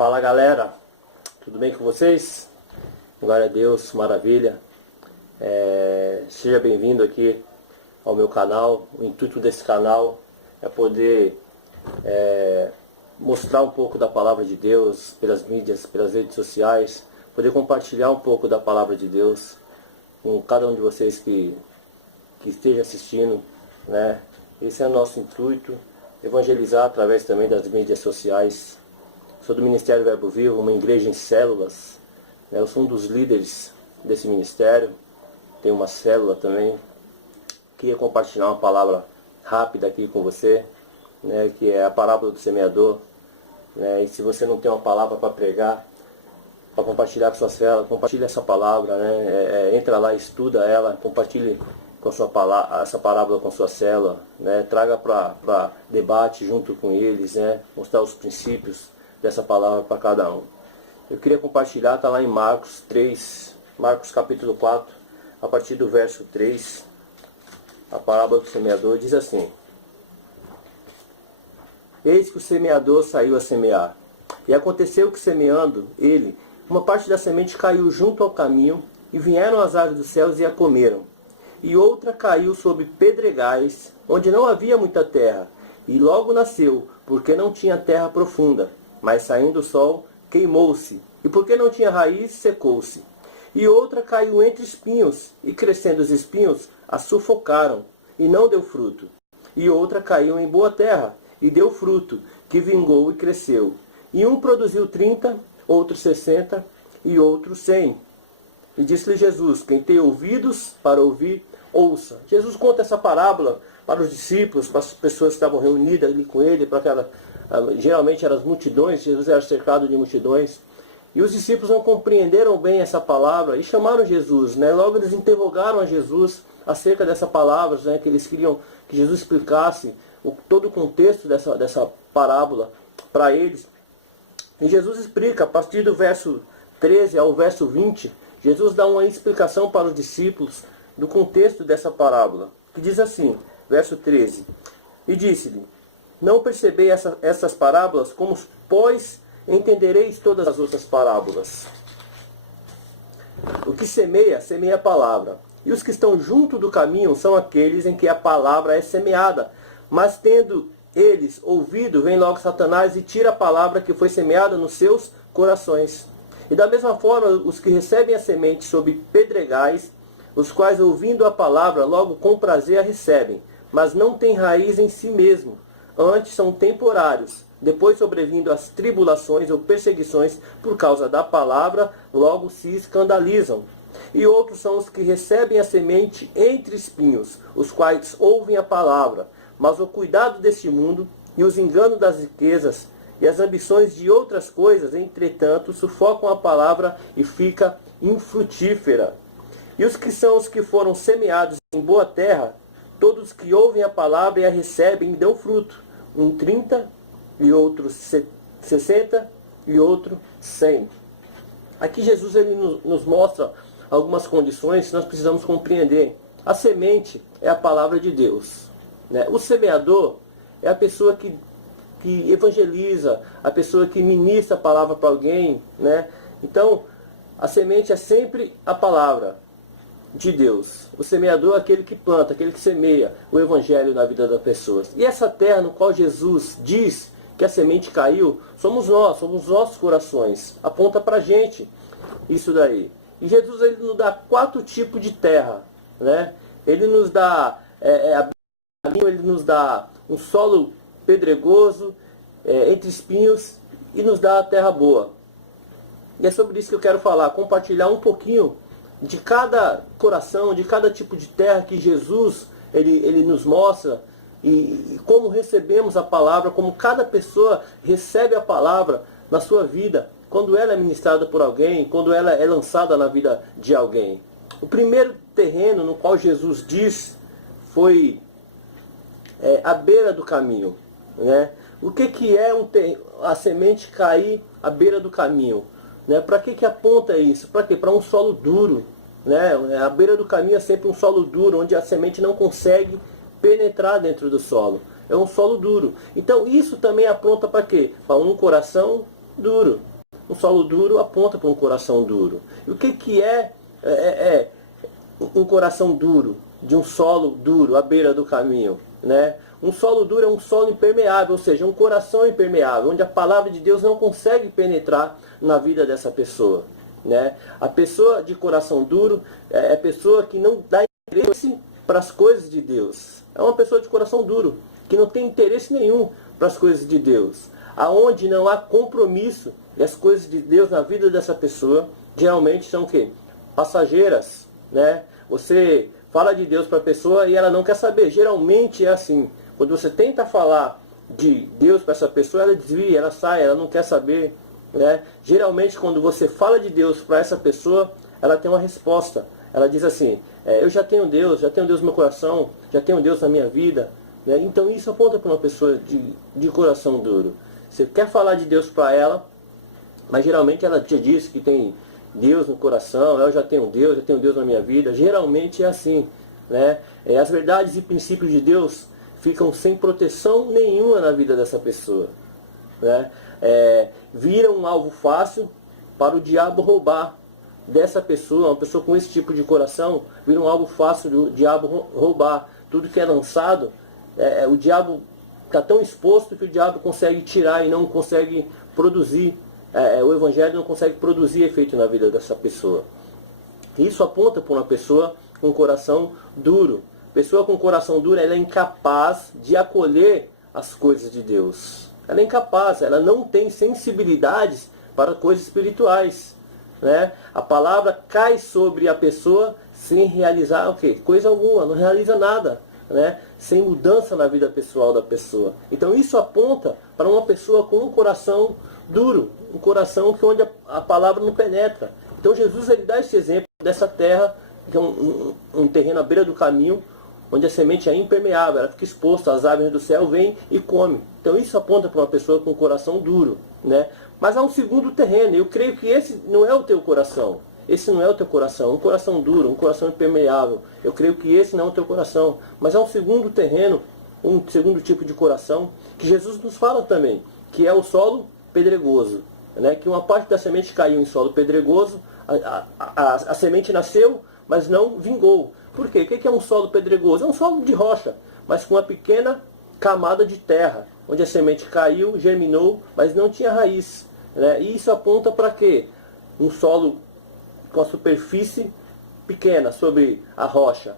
Fala galera, tudo bem com vocês? Glória a Deus, maravilha. Seja bem-vindo aqui ao meu canal. O intuito desse canal é poder mostrar um pouco da palavra de Deus pelas mídias, pelas redes sociais, poder compartilhar um pouco da palavra de Deus com cada um de vocês que esteja assistindo, né? Esse é o nosso intuito, evangelizar através também das mídias sociais. Sou do Ministério Verbo Vivo, uma igreja em células, né? Eu sou um dos líderes desse ministério, tenho uma célula também. Queria compartilhar uma palavra rápida aqui com você, né? Que é a parábola do semeador, né? E se você não tem uma palavra para pregar, para compartilhar com sua célula, compartilhe essa palavra, né? Entra lá, estuda ela, compartilhe com essa parábola com sua célula, né? Traga para debate junto com eles, né? Mostrar os princípios dessa palavra para cada um. Eu queria compartilhar, está lá em Marcos 3, Marcos capítulo 4, a partir do verso 3, a parábola do semeador diz assim: Eis que o semeador saiu a semear, e aconteceu que, semeando ele, uma parte da semente caiu junto ao caminho, e vieram as aves dos céus e a comeram. E outra caiu sobre pedregais, onde não havia muita terra, e logo nasceu, porque não tinha terra profunda. Mas saindo o sol, queimou-se, e porque não tinha raiz, secou-se. E outra caiu entre espinhos, e crescendo os espinhos, a sufocaram, e não deu fruto. E outra caiu em boa terra, e deu fruto, que vingou e cresceu. E um produziu 30, outro 60, e outro 100. E disse-lhe Jesus: quem tem ouvidos para ouvir, ouça. Jesus conta essa parábola para os discípulos, para as pessoas que estavam reunidas ali com ele, geralmente eram as multidões. Jesus era cercado de multidões. E os discípulos não compreenderam bem essa palavra e chamaram Jesus, né? Logo eles interrogaram a Jesus acerca dessa palavra, né? Que eles queriam que Jesus explicasse todo o contexto dessa parábola para eles. E Jesus explica, a partir do verso 13 ao verso 20, Jesus dá uma explicação para os discípulos do contexto dessa parábola, que diz assim, verso 13: E disse-lhe: Não percebei essas parábolas, como, pois, entendereis todas as outras parábolas. O que semeia, semeia a palavra. E os que estão junto do caminho são aqueles em que a palavra é semeada. Mas tendo eles ouvido, vem logo Satanás e tira a palavra que foi semeada nos seus corações. E da mesma forma, os que recebem a semente sob pedregais, os quais, ouvindo a palavra, logo com prazer a recebem, mas não têm raiz em si mesmo, antes são temporários. Depois, sobrevindo as tribulações ou perseguições por causa da palavra, logo se escandalizam. E outros são os que recebem a semente entre espinhos, os quais ouvem a palavra, mas o cuidado deste mundo e os enganos das riquezas e as ambições de outras coisas, entretanto, sufocam a palavra e fica infrutífera. E os que são os que foram semeados em boa terra, todos que ouvem a palavra e a recebem, dão fruto, um 30, e outro 60, e outro 100. Aqui Jesus ele nos mostra algumas condições que nós precisamos compreender. A semente é a palavra de Deus, né? O semeador é a pessoa que evangeliza, a pessoa que ministra a palavra para alguém, né? Então, a semente é sempre a palavra de Deus. O semeador é aquele que planta, aquele que semeia o evangelho na vida das pessoas. E essa terra no qual Jesus diz que a semente caiu, somos nós, somos os nossos corações. Aponta para a gente isso daí. E Jesus ele nos dá 4 tipos de terra, né? Ele nos dá ele nos dá um solo pedregoso, entre espinhos, e nos dá a terra boa. E é sobre isso que eu quero falar, compartilhar um pouquinho de cada coração, de cada tipo de terra que Jesus ele nos mostra, e como recebemos a palavra, como cada pessoa recebe a palavra na sua vida, quando ela é ministrada por alguém, quando ela é lançada na vida de alguém. O primeiro terreno no qual Jesus diz foi à beira do caminho, né? O que é a semente cair à beira do caminho? Né? Para que aponta isso? Para quê? Para um solo duro, né? A beira do caminho é sempre um solo duro, onde a semente não consegue penetrar dentro do solo. É um solo duro. Então isso também aponta para quê? Para um coração duro. Um solo duro aponta para um coração duro. E o que é um coração duro, de um solo duro à beira do caminho, né? Um solo duro é um solo impermeável, ou seja, um coração impermeável, onde a palavra de Deus não consegue penetrar na vida dessa pessoa, né? A pessoa de coração duro é a pessoa que não dá interesse para as coisas de Deus. É uma pessoa de coração duro, que não tem interesse nenhum para as coisas de Deus. Aonde não há compromisso, e as coisas de Deus na vida dessa pessoa, geralmente são o quê? Passageiras, né? Você fala de Deus para a pessoa e ela não quer saber. Geralmente é assim. Quando você tenta falar de Deus para essa pessoa, ela desvia, ela sai, ela não quer saber, né? Geralmente quando você fala de Deus para essa pessoa, ela tem uma resposta. Ela diz assim, eu já tenho Deus no meu coração, já tenho Deus na minha vida, né? Então isso aponta para uma pessoa de coração duro. Você quer falar de Deus para ela, mas geralmente ela te diz que tem Deus no coração, eu já tenho Deus na minha vida. Geralmente é assim, né? As verdades e princípios de Deus ficam sem proteção nenhuma na vida dessa pessoa, né? Viram um alvo fácil para o diabo roubar dessa pessoa. Uma pessoa com esse tipo de coração vira um alvo fácil do diabo roubar. Tudo que é lançado, o diabo está tão exposto que o diabo consegue tirar e não consegue produzir. O evangelho não consegue produzir efeito na vida dessa pessoa. Isso aponta para uma pessoa com coração duro. Pessoa com coração duro, ela é incapaz de acolher as coisas de Deus. Ela é incapaz, ela não tem sensibilidades para coisas espirituais, né? A palavra cai sobre a pessoa sem realizar o quê? Coisa alguma, não realiza nada, né? Sem mudança na vida pessoal da pessoa. Então isso aponta para uma pessoa com um coração duro, um coração que onde a palavra não penetra. Então Jesus ele dá esse exemplo dessa terra, que é um terreno à beira do caminho, onde a semente é impermeável, ela fica exposta, as aves do céu vêm e comem. Então isso aponta para uma pessoa com um coração duro, né? Mas há um segundo terreno, eu creio que esse não é o teu coração. Esse não é o teu coração, um coração duro, um coração impermeável. Eu creio que esse não é o teu coração. Mas há um segundo terreno, um segundo tipo de coração, que Jesus nos fala também, que é o solo pedregoso, né? Que uma parte da semente caiu em solo pedregoso, a semente nasceu, mas não vingou. Por quê? O que é um solo pedregoso? É um solo de rocha, mas com uma pequena camada de terra, onde a semente caiu, germinou, mas não tinha raiz, né? E isso aponta para quê? Um solo com a superfície pequena sobre a rocha.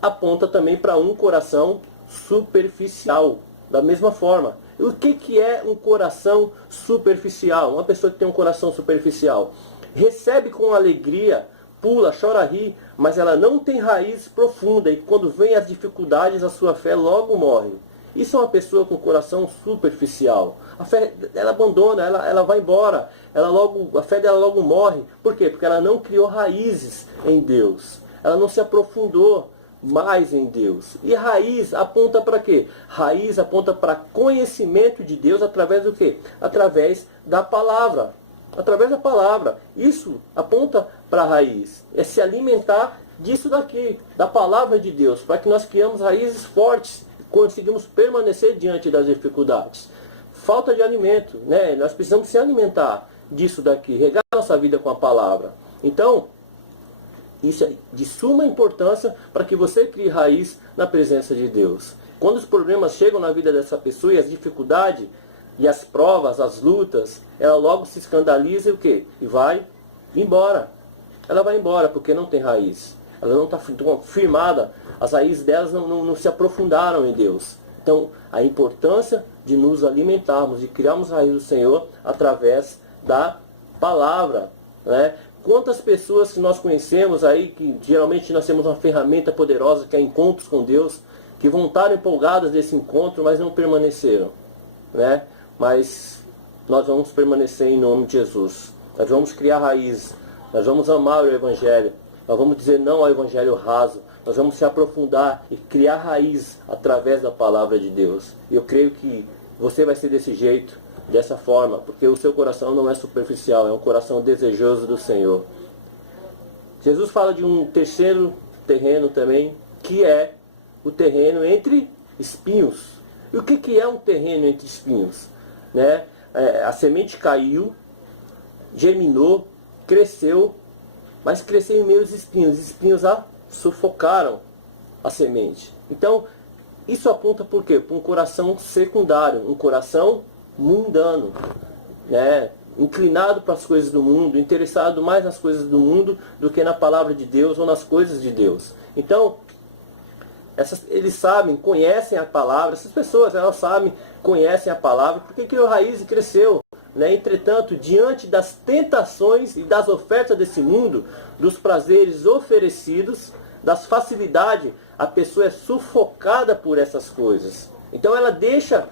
Aponta também para um coração superficial, da mesma forma. E o que é um coração superficial? Uma pessoa que tem um coração superficial recebe com alegria, pula, chora, ri, mas ela não tem raiz profunda, e quando vem as dificuldades, a sua fé logo morre. Isso é uma pessoa com coração superficial. A fé, ela abandona, ela vai embora, a fé dela logo morre. Por quê? Porque ela não criou raízes em Deus. Ela não se aprofundou mais em Deus. E raiz aponta para quê? Raiz aponta para conhecimento de Deus através do quê? Através da palavra. Através da palavra. Isso aponta para a raiz. É se alimentar disso daqui, da palavra de Deus, para que nós criamos raízes fortes e conseguimos permanecer diante das dificuldades. Falta de alimento, né? Nós precisamos se alimentar disso daqui, regar nossa vida com a palavra. Então, isso é de suma importância para que você crie raiz na presença de Deus. Quando os problemas chegam na vida dessa pessoa e as dificuldades, e as provas, as lutas, ela logo se escandaliza e o quê? E vai embora. Ela vai embora porque não tem raiz. Ela não está firmada. As raízes delas não se aprofundaram em Deus. Então, a importância de nos alimentarmos, de criarmos a raiz do Senhor através da palavra, né? Quantas pessoas que nós conhecemos aí, que geralmente nós temos uma ferramenta poderosa que é encontros com Deus, que vão estar empolgadas desse encontro, mas não permaneceram, né? Mas nós vamos permanecer em nome de Jesus. Nós vamos criar raízes. Nós vamos amar o Evangelho. Nós vamos dizer não ao Evangelho raso. Nós vamos se aprofundar e criar raiz através da palavra de Deus. E eu creio que você vai ser desse jeito, dessa forma, porque o seu coração não é superficial, é um coração desejoso do Senhor. Jesus fala de um terceiro terreno também, que é o terreno entre espinhos. E o que é um terreno entre espinhos? Né? A semente caiu germinou, cresceu, mas cresceu em meio aos espinhos. Os espinhos a sufocaram a semente. Então, isso aponta por quê? Para um coração secundário, um coração mundano, né? Inclinado para as coisas do mundo, interessado mais nas coisas do mundo do que na palavra de Deus ou nas coisas de Deus. Então, eles sabem, conhecem a palavra, essas pessoas, elas sabem, conhecem a palavra, porque criou raiz e cresceu. Né? Entretanto, diante das tentações e das ofertas desse mundo, dos prazeres oferecidos, das facilidades, a pessoa é sufocada por essas coisas. Então ela deixa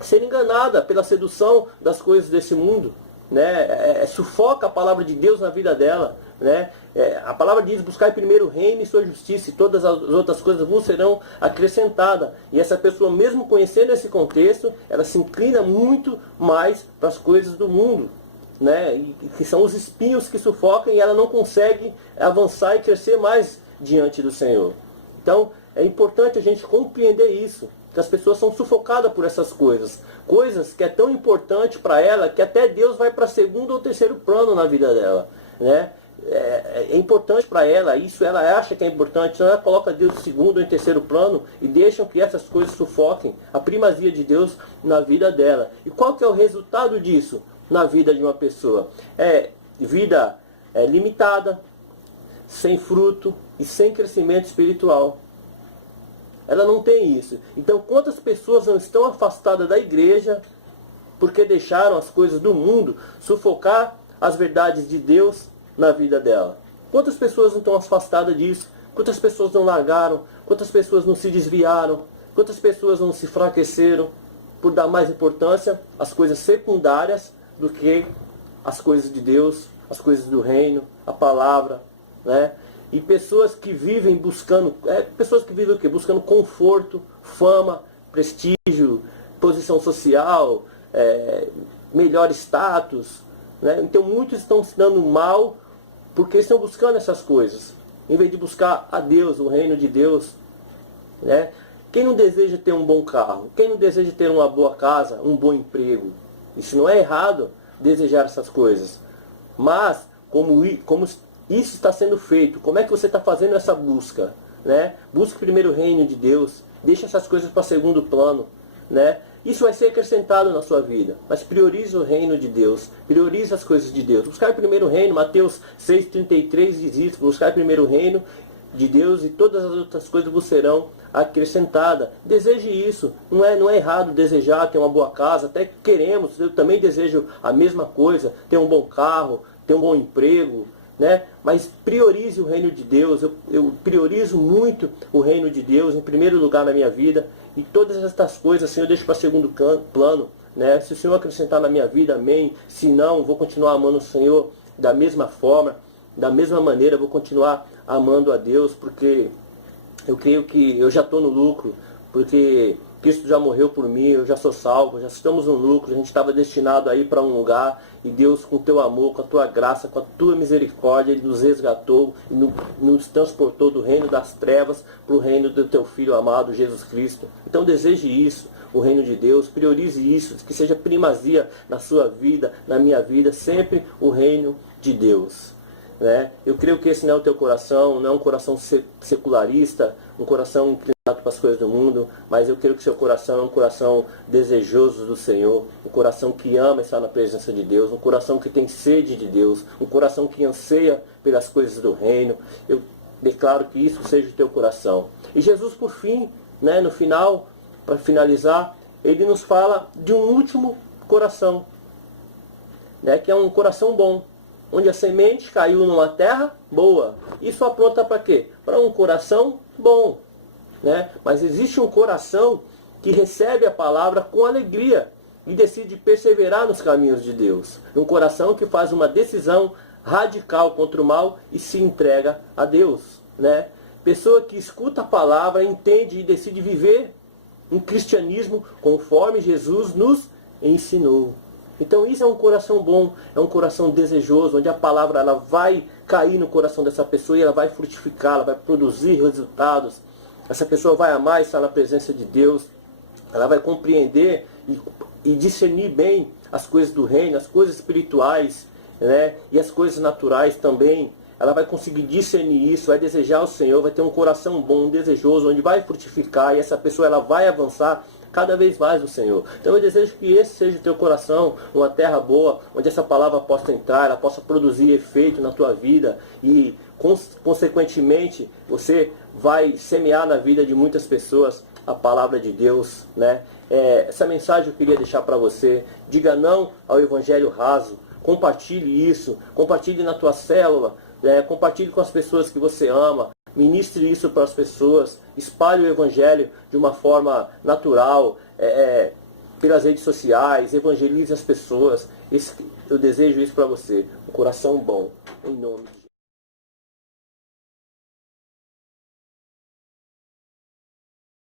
ser enganada pela sedução das coisas desse mundo. Né? Sufoca a palavra de Deus na vida dela. Né? A palavra diz: buscar primeiro o reino e sua justiça, e todas as outras coisas vos serão acrescentadas. E essa pessoa, mesmo conhecendo esse contexto, ela se inclina muito mais para as coisas do mundo, né? E que são os espinhos que sufocam, e ela não consegue avançar e crescer mais diante do Senhor. Então é importante a gente compreender isso, que as pessoas são sufocadas por essas coisas que é tão importante para ela, que até Deus vai para segundo ou terceiro plano na vida dela, né? É importante para ela, isso ela acha que é importante, então ela coloca Deus em segundo ou em terceiro plano e deixam que essas coisas sufoquem a primazia de Deus na vida dela. E qual que é o resultado disso na vida de uma pessoa? Vida limitada, sem fruto e sem crescimento espiritual. Ela não tem isso. Então, quantas pessoas não estão afastadas da igreja porque deixaram as coisas do mundo sufocar as verdades de Deus na vida dela? Quantas pessoas não estão afastadas disso? Quantas pessoas não largaram? Quantas pessoas não se desviaram? Quantas pessoas não se enfraqueceram por dar mais importância às coisas secundárias do que as coisas de Deus, as coisas do reino, a palavra, né? E pessoas que vivem buscando, pessoas que vivem o quê? Buscando conforto, fama, prestígio, posição social, melhor status, né? Então muitos estão se dando mal porque estão buscando essas coisas, em vez de buscar a Deus, o reino de Deus, né? Quem não deseja ter um bom carro? Quem não deseja ter uma boa casa, um bom emprego? Isso não é errado, desejar essas coisas. Mas, como isso está sendo feito, como é que você está fazendo essa busca? Né? Busque primeiro o reino de Deus, deixe essas coisas para segundo plano. Né? Isso vai ser acrescentado na sua vida, mas priorize o reino de Deus, priorize as coisas de Deus. Buscar primeiro o reino, Mateus 6,33 diz isso: buscar primeiro o reino de Deus e todas as outras coisas vos serão acrescentadas. Deseje isso, não é errado desejar ter uma boa casa, até que queremos, eu também desejo a mesma coisa, ter um bom carro, ter um bom emprego, né? Mas priorize o reino de Deus. Eu priorizo muito o reino de Deus em primeiro lugar na minha vida, e todas essas coisas assim eu deixo para segundo plano, né? Se o Senhor acrescentar na minha vida, amém. Se não, vou continuar amando o Senhor da mesma forma, da mesma maneira, vou continuar amando a Deus, porque eu creio que eu já estou no lucro, porque Cristo já morreu por mim, eu já sou salvo, já estamos no lucro, a gente estava destinado a ir para um lugar, e Deus, com o teu amor, com a tua graça, com a tua misericórdia, Ele nos resgatou e nos transportou do reino das trevas para o reino do teu Filho amado, Jesus Cristo. Então deseje isso, o reino de Deus, priorize isso, que seja primazia na sua vida, na minha vida, sempre o reino de Deus. Né? Eu creio que esse não é o teu coração, não é um coração secularista, um coração inclinado para as coisas do mundo, mas eu creio que seu coração é um coração desejoso do Senhor, um coração que ama estar na presença de Deus, um coração que tem sede de Deus, um coração que anseia pelas coisas do reino. Eu declaro que isso seja o teu coração. E Jesus, por fim, né, no final, para finalizar, Ele nos fala de um último coração, né, que é um coração bom, onde a semente caiu numa terra boa. Isso aponta para quê? Para um coração bom. Né? Mas existe um coração que recebe a palavra com alegria e decide perseverar nos caminhos de Deus. Um coração que faz uma decisão radical contra o mal e se entrega a Deus. Né? Pessoa que escuta a palavra, entende e decide viver um cristianismo conforme Jesus nos ensinou. Então isso é um coração bom, é um coração desejoso, onde a palavra ela vai cair no coração dessa pessoa e ela vai frutificar, ela vai produzir resultados. Essa pessoa vai amar estar na presença de Deus, ela vai compreender e discernir bem as coisas do reino, as coisas espirituais, né? E as coisas naturais também. Ela vai conseguir discernir isso, vai desejar o Senhor, vai ter um coração bom, desejoso, onde vai frutificar, e essa pessoa ela vai avançar cada vez mais no Senhor. Então eu desejo que esse seja o teu coração, uma terra boa, onde essa palavra possa entrar, ela possa produzir efeito na tua vida e, consequentemente, você vai semear na vida de muitas pessoas a palavra de Deus, né? Essa mensagem eu queria deixar para você. Diga não ao evangelho raso. Compartilhe isso, compartilhe na tua célula, compartilhe com as pessoas que você ama, ministre isso para as pessoas, espalhe o evangelho de uma forma natural, pelas redes sociais, evangelize as pessoas. Eu desejo isso para você, um coração bom, em nome de Jesus.